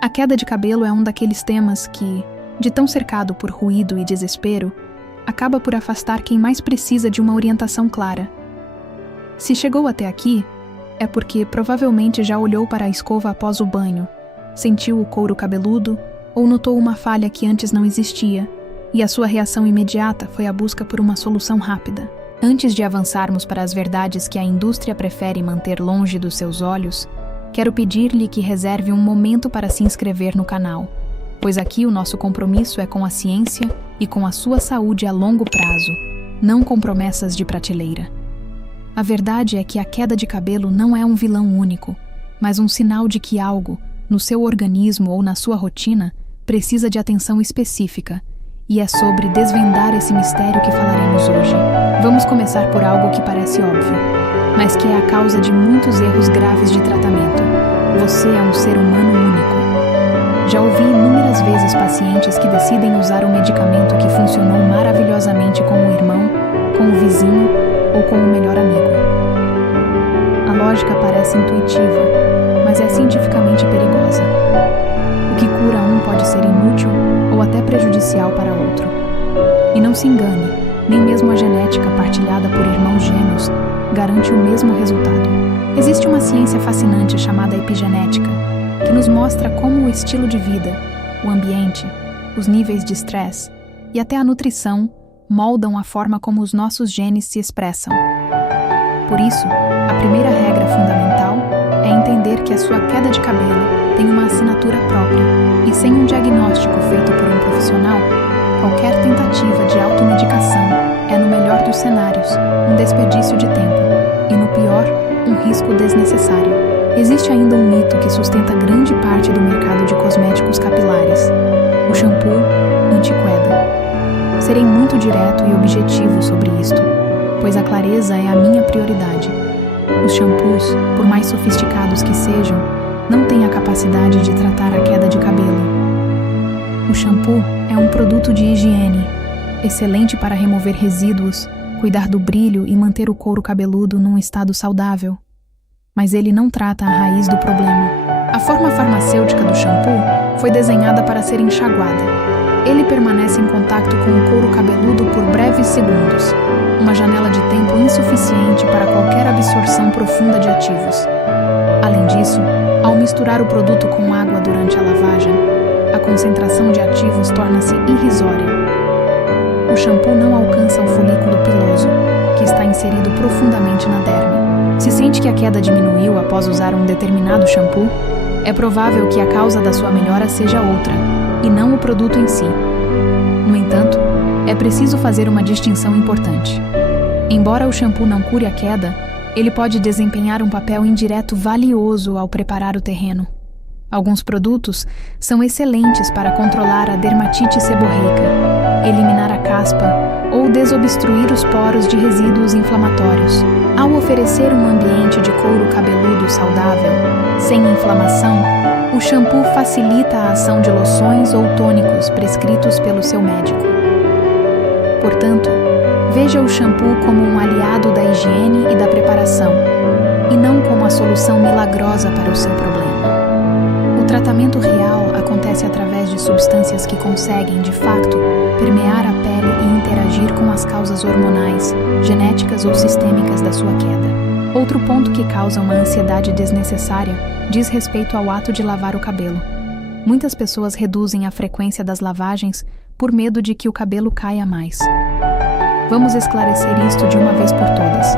A queda de cabelo é um daqueles temas que, de tão cercado por ruído e desespero, acaba por afastar quem mais precisa de uma orientação clara. Se chegou até aqui, é porque provavelmente já olhou para a escova após o banho, sentiu o couro cabeludo ou notou uma falha que antes não existia, e a sua reação imediata foi a busca por uma solução rápida. Antes de avançarmos para as verdades que a indústria prefere manter longe dos seus olhos, quero pedir-lhe que reserve um momento para se inscrever no canal, pois aqui o nosso compromisso é com a ciência e com a sua saúde a longo prazo, não com promessas de prateleira. A verdade é que a queda de cabelo não é um vilão único, mas um sinal de que algo, no seu organismo ou na sua rotina, precisa de atenção específica, e é sobre desvendar esse mistério que falaremos hoje. Vamos começar por algo que parece óbvio, mas que é a causa de muitos erros graves de tratamento. Você é um ser humano único. Já ouvi inúmeras vezes pacientes que decidem usar um medicamento que funcionou maravilhosamente com o irmão, com o vizinho ou com o melhor amigo. A lógica parece intuitiva, mas é cientificamente perigosa. O que cura um pode ser inútil ou até prejudicial para outro. E não se engane, nem mesmo a genética partilhada por irmãos gêmeos garante o mesmo resultado. Existe uma ciência fascinante chamada epigenética, que nos mostra como o estilo de vida, o ambiente, os níveis de estresse e até a nutrição moldam a forma como os nossos genes se expressam. Por isso, a primeira regra fundamental é entender que a sua queda de cabelo tem uma assinatura própria, e sem um diagnóstico feito por um profissional, qualquer tentativa de automedicação é, no melhor dos cenários, um desperdício de tempo, e no pior, um risco desnecessário. Existe ainda um mito que sustenta grande parte do mercado de cosméticos capilares: o shampoo anti-queda. Serei muito direto e objetivo sobre isto, pois a clareza é a minha prioridade. Os shampoos, por mais sofisticados que sejam, não têm a capacidade de tratar a queda de cabelo. O shampoo é um produto de higiene, excelente para remover resíduos, cuidar do brilho e manter o couro cabeludo num estado saudável. Mas ele não trata a raiz do problema. A forma farmacêutica do shampoo foi desenhada para ser enxaguada. Ele permanece em contato com o couro cabeludo por breves segundos, uma janela de tempo insuficiente para qualquer absorção profunda de ativos. Além disso, ao misturar o produto com água durante a lavagem, a concentração de ativos torna-se irrisória. O shampoo não alcança o folículo piloso, que está inserido profundamente na derme. Se sente que a queda diminuiu após usar um determinado shampoo, é provável que a causa da sua melhora seja outra, e não o produto em si. No entanto, é preciso fazer uma distinção importante. Embora o shampoo não cure a queda, ele pode desempenhar um papel indireto valioso ao preparar o terreno. Alguns produtos são excelentes para controlar a dermatite seborreica, eliminar a caspa ou desobstruir os poros de resíduos inflamatórios. Ao oferecer um ambiente de couro cabeludo saudável, sem inflamação, o shampoo facilita a ação de loções ou tônicos prescritos pelo seu médico. Portanto, veja o shampoo como um aliado da higiene e da preparação, e não como a solução milagrosa para o seu problema. O tratamento real acontece através de substâncias que conseguem, de fato, permear a pele e interagir com as causas hormonais, genéticas ou sistêmicas da sua queda. Outro ponto que causa uma ansiedade desnecessária diz respeito ao ato de lavar o cabelo. Muitas pessoas reduzem a frequência das lavagens por medo de que o cabelo caia mais. Vamos esclarecer isto de uma vez por todas.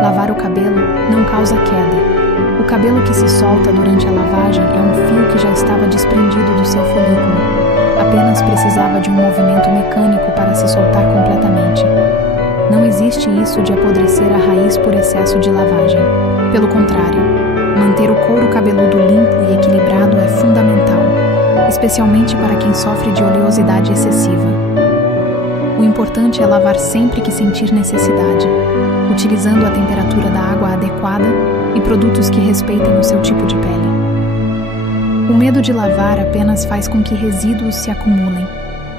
Lavar o cabelo não causa queda. O cabelo que se solta durante a lavagem é um fio que já estava desprendido do seu folículo. Apenas precisava de um movimento mecânico para se soltar completamente. Não existe isso de apodrecer a raiz por excesso de lavagem. Pelo contrário, manter o couro cabeludo limpo e equilibrado é fundamental, especialmente para quem sofre de oleosidade excessiva. O importante é lavar sempre que sentir necessidade, utilizando a temperatura da água adequada e produtos que respeitem o seu tipo de pele. O medo de lavar apenas faz com que resíduos se acumulem,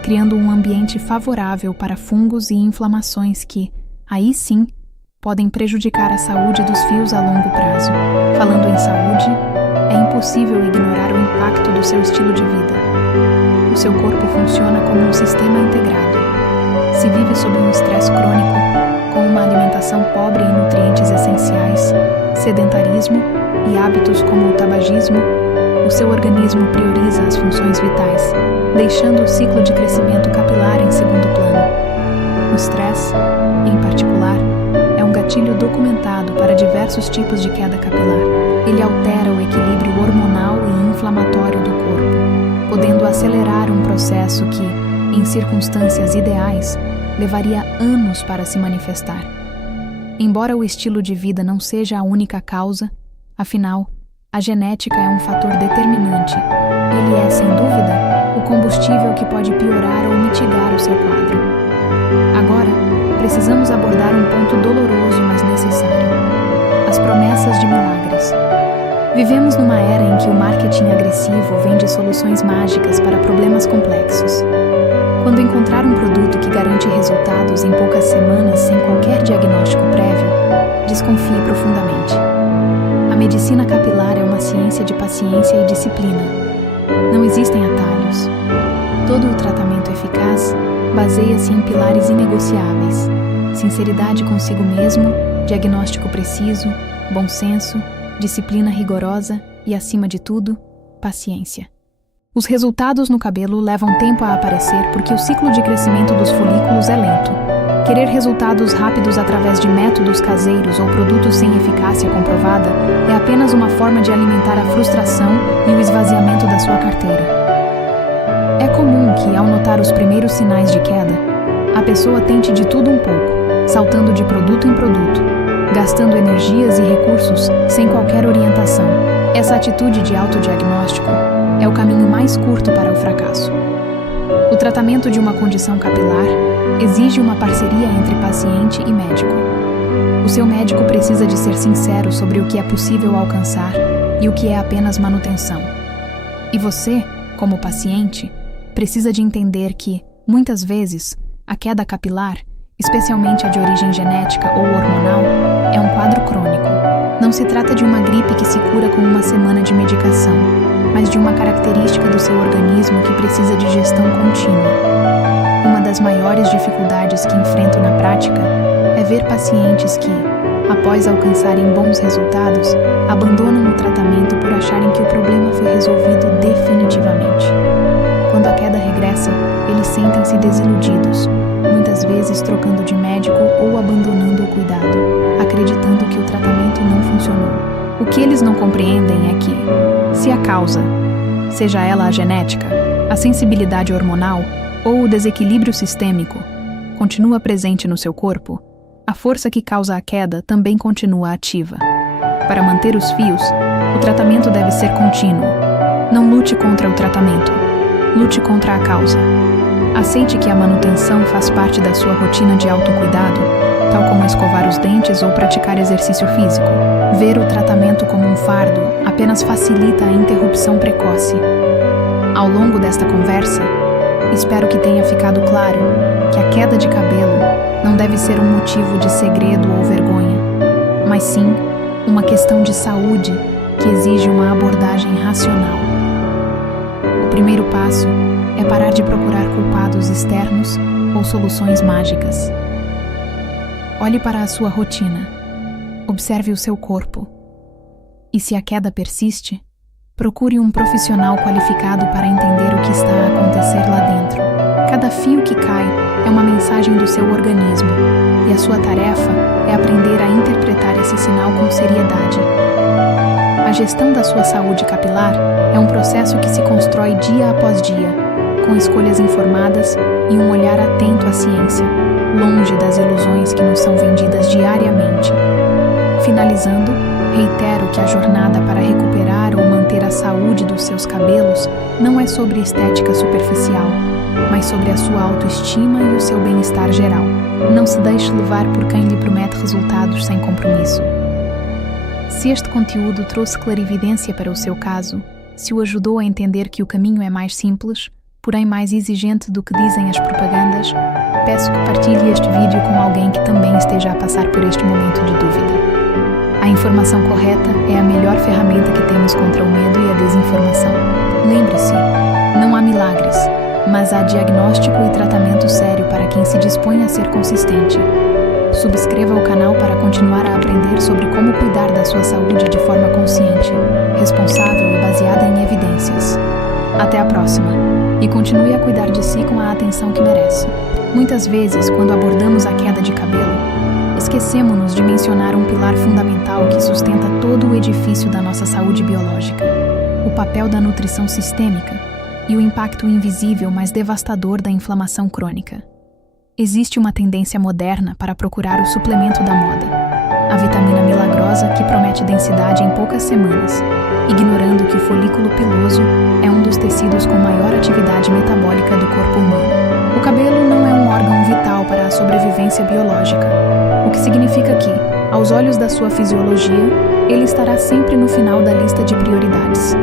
criando um ambiente favorável para fungos e inflamações que, aí sim, podem prejudicar a saúde dos fios a longo prazo. Falando em saúde, é impossível ignorar o impacto do seu estilo de vida. O seu corpo funciona como um sistema integrado. Se vive sob um estresse crônico, com uma alimentação pobre em nutrientes essenciais, sedentarismo e hábitos como o tabagismo, o seu organismo prioriza as funções vitais, deixando o ciclo de crescimento capilar em segundo plano. O estresse, em particular, é um gatilho documentado para diversos tipos de queda capilar. Ele altera o equilíbrio hormonal e inflamatório do corpo, podendo acelerar um processo que, em circunstâncias ideais, levaria anos para se manifestar. Embora o estilo de vida não seja a única causa, afinal, a genética é um fator determinante. Ele é, sem dúvida, o combustível que pode piorar ou mitigar o seu quadro. Agora, precisamos abordar um ponto doloroso, mas necessário: as promessas de milagres. Vivemos numa era em que o marketing agressivo vende soluções mágicas para problemas complexos. Quando encontrar um produto que garante resultados em poucas semanas sem qualquer diagnóstico prévio, desconfie profundamente. A medicina capilar é uma ciência de paciência e disciplina. Não existem atalhos. Todo o tratamento eficaz baseia-se em pilares inegociáveis: sinceridade consigo mesmo, diagnóstico preciso, bom senso, disciplina rigorosa e, acima de tudo, paciência. Os resultados no cabelo levam tempo a aparecer porque o ciclo de crescimento dos folículos é lento. Querer resultados rápidos através de métodos caseiros ou produtos sem eficácia comprovada é apenas uma forma de alimentar a frustração e o esvaziamento da sua carteira. É comum que, ao notar os primeiros sinais de queda, a pessoa tente de tudo um pouco, saltando de produto em produto, gastando energias e recursos sem qualquer orientação. Essa atitude de autodiagnóstico é o caminho mais curto para o fracasso. O tratamento de uma condição capilar exige uma parceria entre paciente e médico. O seu médico precisa de ser sincero sobre o que é possível alcançar e o que é apenas manutenção. E você, como paciente, precisa de entender que, muitas vezes, a queda capilar, especialmente a de origem genética ou hormonal, é um quadro crônico. Não se trata de uma gripe que se cura com uma semana de medicação, mas de uma característica do seu organismo que precisa de gestão contínua. Uma das maiores dificuldades que enfrento na prática é ver pacientes que, após alcançarem bons resultados, abandonam o tratamento por acharem que o problema foi resolvido definitivamente. Quando a queda regressa, eles sentem-se desiludidos, muitas vezes trocando de médico ou abandonando o cuidado, acreditando que o tratamento não funcionou. O que eles não compreendem é que, se a causa, seja ela a genética, a sensibilidade hormonal ou o desequilíbrio sistêmico, continua presente no seu corpo, a força que causa a queda também continua ativa. Para manter os fios, o tratamento deve ser contínuo. Não lute contra o tratamento, lute contra a causa. Aceite que a manutenção faz parte da sua rotina de autocuidado, tal como escovar os dentes ou praticar exercício físico. Ver o tratamento como um fardo apenas facilita a interrupção precoce. Ao longo desta conversa, espero que tenha ficado claro que a queda de cabelo não deve ser um motivo de segredo ou vergonha, mas sim uma questão de saúde que exige uma abordagem racional. O primeiro passo é parar de procurar culpados externos ou soluções mágicas. Olhe para a sua rotina, observe o seu corpo. E se a queda persiste, procure um profissional qualificado para entender o que está a acontecer lá dentro. Cada fio que cai é uma mensagem do seu organismo, e a sua tarefa é aprender a interpretar esse sinal com seriedade. A gestão da sua saúde capilar é um processo que se constrói dia após dia, com escolhas informadas e um olhar atento à ciência, longe das ilusões que nos são vendidas diariamente. Finalizando, reitero que a jornada para recuperar ou manter a saúde dos seus cabelos não é sobre estética superficial, mas sobre a sua autoestima e o seu bem-estar geral. Não se deixe levar por quem lhe promete resultados sem compromisso. Se este conteúdo trouxe clarividência para o seu caso, se o ajudou a entender que o caminho é mais simples, porém mais exigente do que dizem as propagandas, peço que partilhe este vídeo com alguém que também esteja a passar por este momento de dúvida. A informação correta é a melhor ferramenta que temos contra o medo e a desinformação. Lembre-se, não há milagres, mas há diagnóstico e tratamento sério para quem se dispõe a ser consistente. Subscreva o canal para continuar a aprender sobre como cuidar da sua saúde de forma consciente, responsável e baseada em evidências. Até a próxima, e continue a cuidar de si com a atenção que merece. Muitas vezes, quando abordamos a queda de cabelo, esquecemos-nos de mencionar um pilar fundamental que sustenta todo o edifício da nossa saúde biológica: o papel da nutrição sistêmica e o impacto invisível, mas devastador da inflamação crônica. Existe uma tendência moderna para procurar o suplemento da moda, a vitamina milagrosa que promete densidade em poucas semanas, ignorando que o folículo piloso é um dos tecidos com maior atividade metabólica do corpo humano. O cabelo não é um órgão vital para a sobrevivência biológica, o que significa que, aos olhos da sua fisiologia, ele estará sempre no final da lista de prioridades.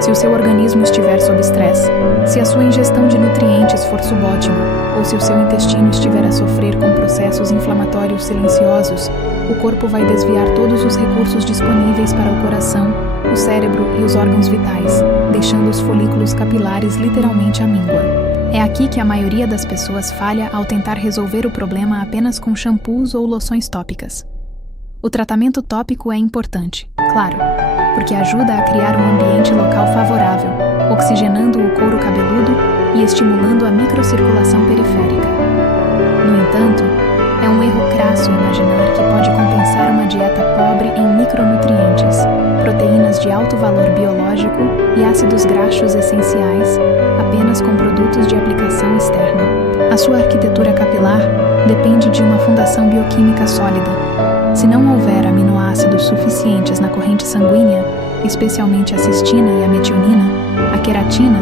Se o seu organismo estiver sob estresse, se a sua ingestão de nutrientes for subótima, ou se o seu intestino estiver a sofrer com processos inflamatórios silenciosos, o corpo vai desviar todos os recursos disponíveis para o coração, o cérebro e os órgãos vitais, deixando os folículos capilares literalmente à míngua. É aqui que a maioria das pessoas falha ao tentar resolver o problema apenas com shampoos ou loções tópicas. O tratamento tópico é importante, claro, porque ajuda a criar um ambiente local favorável, oxigenando o couro cabeludo e estimulando a microcirculação periférica. No entanto, é um erro crasso imaginar que pode compensar uma dieta pobre em micronutrientes, proteínas de alto valor biológico e ácidos graxos essenciais apenas com produtos de aplicação externa. A sua arquitetura capilar depende de uma fundação bioquímica sólida. Se não houver aminoácidos suficientes na corrente sanguínea, especialmente a cistina e a metionina, a queratina,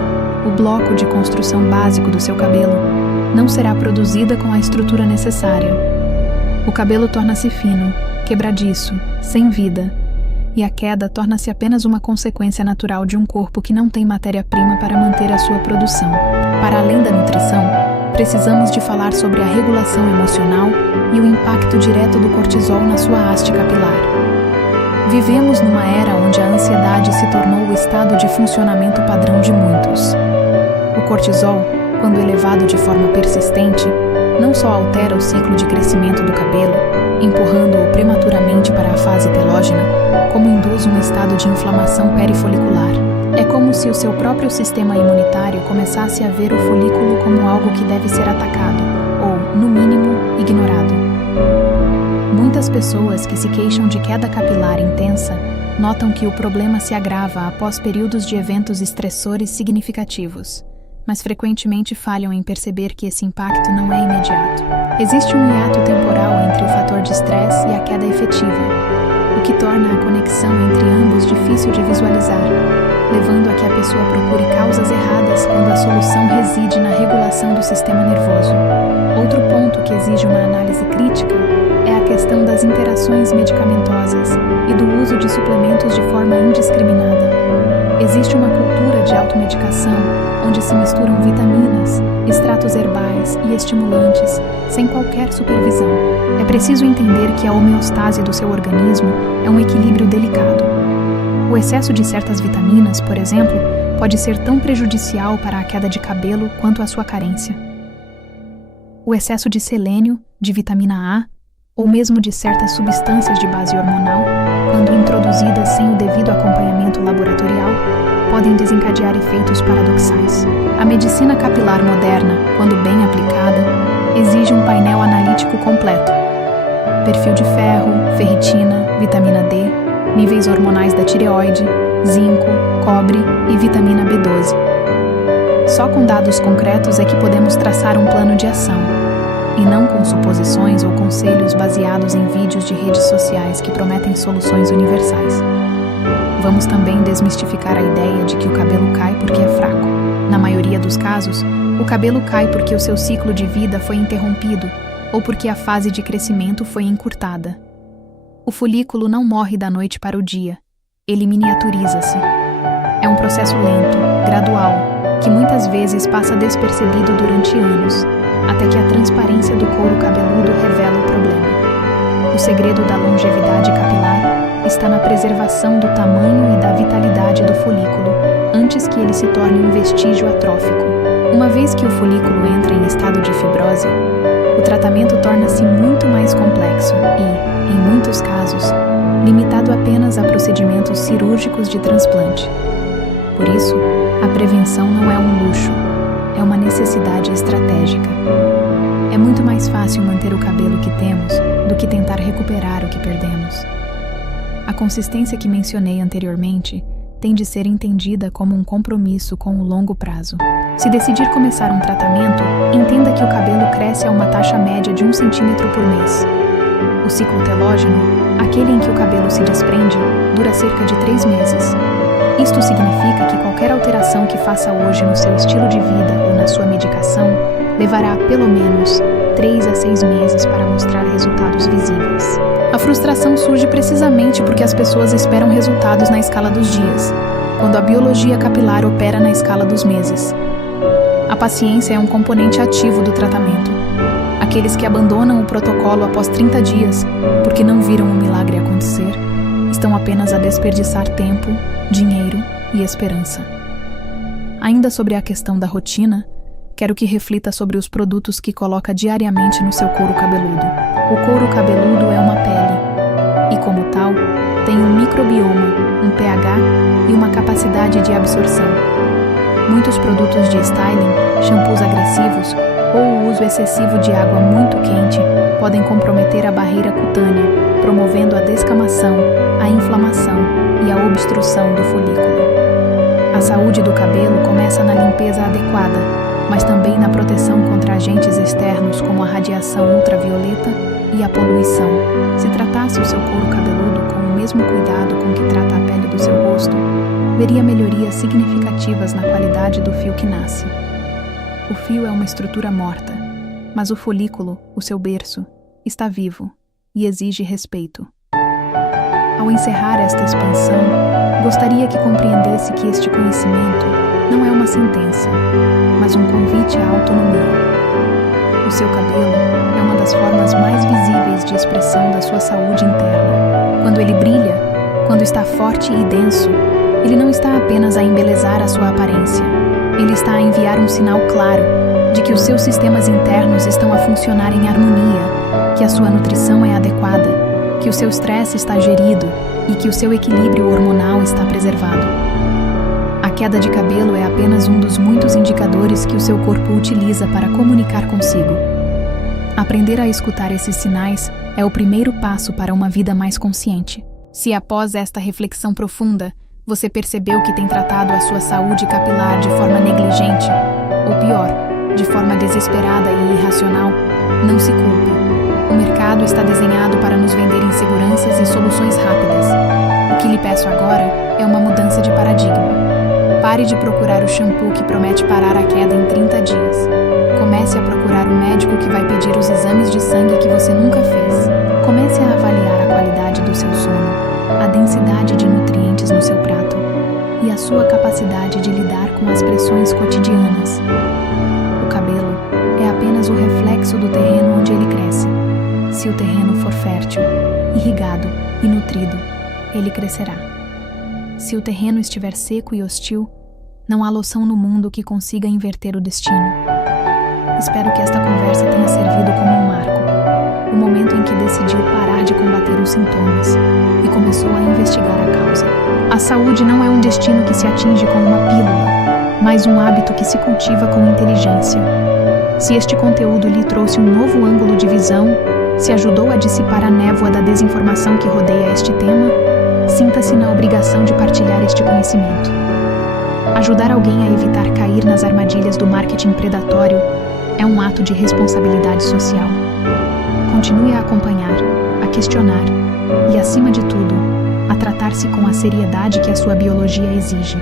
o bloco de construção básico do seu cabelo, não será produzida com a estrutura necessária. O cabelo torna-se fino, quebradiço, sem vida, e a queda torna-se apenas uma consequência natural de um corpo que não tem matéria-prima para manter a sua produção. Para além da nutrição, precisamos de falar sobre a regulação emocional e o impacto direto do cortisol na sua haste capilar. Vivemos numa era onde a ansiedade se tornou o estado de funcionamento padrão de muitos. O cortisol, quando elevado de forma persistente, não só altera o ciclo de crescimento do cabelo, empurrando-o prematuramente para a fase telógena, como induz um estado de inflamação perifolicular. É como se o seu próprio sistema imunitário começasse a ver o folículo como algo que deve ser atacado, ou, no mínimo, ignorado. Muitas pessoas que se queixam de queda capilar intensa notam que o problema se agrava após períodos de eventos estressores significativos, mas frequentemente falham em perceber que esse impacto não é imediato. Existe um hiato temporal entre o fator de estresse e a queda efetiva, o que torna a conexão entre ambos difícil de visualizar, levando a que a pessoa procure causas erradas quando a solução reside na regulação do sistema nervoso. Outro ponto que exige uma análise crítica é a questão das interações medicamentosas e do uso de suplementos de forma indiscriminada. Existe uma cultura de automedicação onde se misturam vitaminas, extratos herbais e estimulantes sem qualquer supervisão. É preciso entender que a homeostase do seu organismo é um equilíbrio delicado. O excesso de certas vitaminas, por exemplo, pode ser tão prejudicial para a queda de cabelo quanto a sua carência. O excesso de selênio, de vitamina A, ou mesmo de certas substâncias de base hormonal, quando introduzidas sem o devido acompanhamento laboratorial, podem desencadear efeitos paradoxais. A medicina capilar moderna, quando bem aplicada, exige um painel analítico completo: perfil de ferro, ferritina, vitamina D, níveis hormonais da tireoide, zinco, cobre e vitamina B12. Só com dados concretos é que podemos traçar um plano de ação, e não com suposições ou conselhos baseados em vídeos de redes sociais que prometem soluções universais. Vamos também desmistificar a ideia de que o cabelo cai porque é fraco. Na maioria dos casos, o cabelo cai porque o seu ciclo de vida foi interrompido ou porque a fase de crescimento foi encurtada. O folículo não morre da noite para o dia, ele miniaturiza-se. É um processo lento, gradual, que muitas vezes passa despercebido durante anos, até que a transparência do couro cabeludo revela o problema. O segredo da longevidade capilar está na preservação do tamanho e da vitalidade do folículo, antes que ele se torne um vestígio atrófico. Uma vez que o folículo entra em estado de fibrose, o tratamento torna-se muito mais complexo e, em muitos casos, limitado apenas a procedimentos cirúrgicos de transplante. Por isso, a prevenção não é um luxo, é uma necessidade estratégica. É muito mais fácil manter o cabelo que temos do que tentar recuperar o que perdemos. A consistência que mencionei anteriormente tem de ser entendida como um compromisso com o longo prazo. Se decidir começar um tratamento, entenda que o cabelo cresce a uma taxa média de 1 centímetro por mês. O ciclo telógeno, aquele em que o cabelo se desprende, dura cerca de 3 meses. Isto significa que qualquer alteração que faça hoje no seu estilo de vida ou na sua medicação levará pelo menos 3 a 6 meses para mostrar resultados visíveis. A frustração surge precisamente porque as pessoas esperam resultados na escala dos dias, quando a biologia capilar opera na escala dos meses. A paciência é um componente ativo do tratamento. Aqueles que abandonam o protocolo após 30 dias, porque não viram o milagre acontecer, estão apenas a desperdiçar tempo, dinheiro e esperança. Ainda sobre a questão da rotina, quero que reflita sobre os produtos que coloca diariamente no seu couro cabeludo. O couro cabeludo é uma pele, e como tal, tem um microbioma, um pH e uma capacidade de absorção. Muitos produtos de styling, shampoos agressivos ou o uso excessivo de água muito quente podem comprometer a barreira cutânea, promovendo a descamação, a inflamação e a obstrução do folículo. A saúde do cabelo começa na limpeza adequada, mas também na proteção contra agentes externos como a radiação ultravioleta e a poluição. Se tratasse o seu couro cabeludo com o mesmo cuidado com que trata a pele do seu rosto, veria melhorias significativas na qualidade do fio que nasce. O fio é uma estrutura morta, mas o folículo, o seu berço, está vivo e exige respeito. Ao encerrar esta expansão, gostaria que compreendesse que este conhecimento não é uma sentença, mas um convite à autonomia. O seu cabelo é uma das formas mais visíveis de expressão da sua saúde interna. Quando ele brilha, quando está forte e denso, ele não está apenas a embelezar a sua aparência, ele está a enviar um sinal claro de que os seus sistemas internos estão a funcionar em harmonia, que a sua nutrição é adequada, que o seu estresse está gerido e que o seu equilíbrio hormonal está preservado. A queda de cabelo é apenas um dos muitos indicadores que o seu corpo utiliza para comunicar consigo. Aprender a escutar esses sinais é o primeiro passo para uma vida mais consciente. Se após esta reflexão profunda, você percebeu que tem tratado a sua saúde capilar de forma negligente, ou pior, de forma desesperada e irracional, não se culpe. O mercado está desenhado para nos vender inseguranças e soluções rápidas. O que lhe peço agora é uma mudança de paradigma. Pare de procurar o shampoo que promete parar a queda em 30 dias. Comece a procurar um médico que vai pedir os exames de sangue que você nunca fez. Comece a avaliar a qualidade do seu sono, a densidade de nutrientes no seu prato e a sua capacidade de lidar com as pressões cotidianas. O cabelo é apenas o reflexo do terreno onde ele cresce. Se o terreno for fértil, irrigado e nutrido, ele crescerá. Se o terreno estiver seco e hostil, não há loção no mundo que consiga inverter o destino. Espero que esta conversa tenha servido como um marco, o momento em que decidiu parar de combater os sintomas e começou a investigar a causa. A saúde não é um destino que se atinge com uma pílula, mas um hábito que se cultiva com inteligência. Se este conteúdo lhe trouxe um novo ângulo de visão, se ajudou a dissipar a névoa da desinformação que rodeia este tema, sinta-se na obrigação de partilhar este conhecimento. Ajudar alguém a evitar cair nas armadilhas do marketing predatório é um ato de responsabilidade social. Continue a acompanhar, a questionar e, acima de tudo, a tratar-se com a seriedade que a sua biologia exige.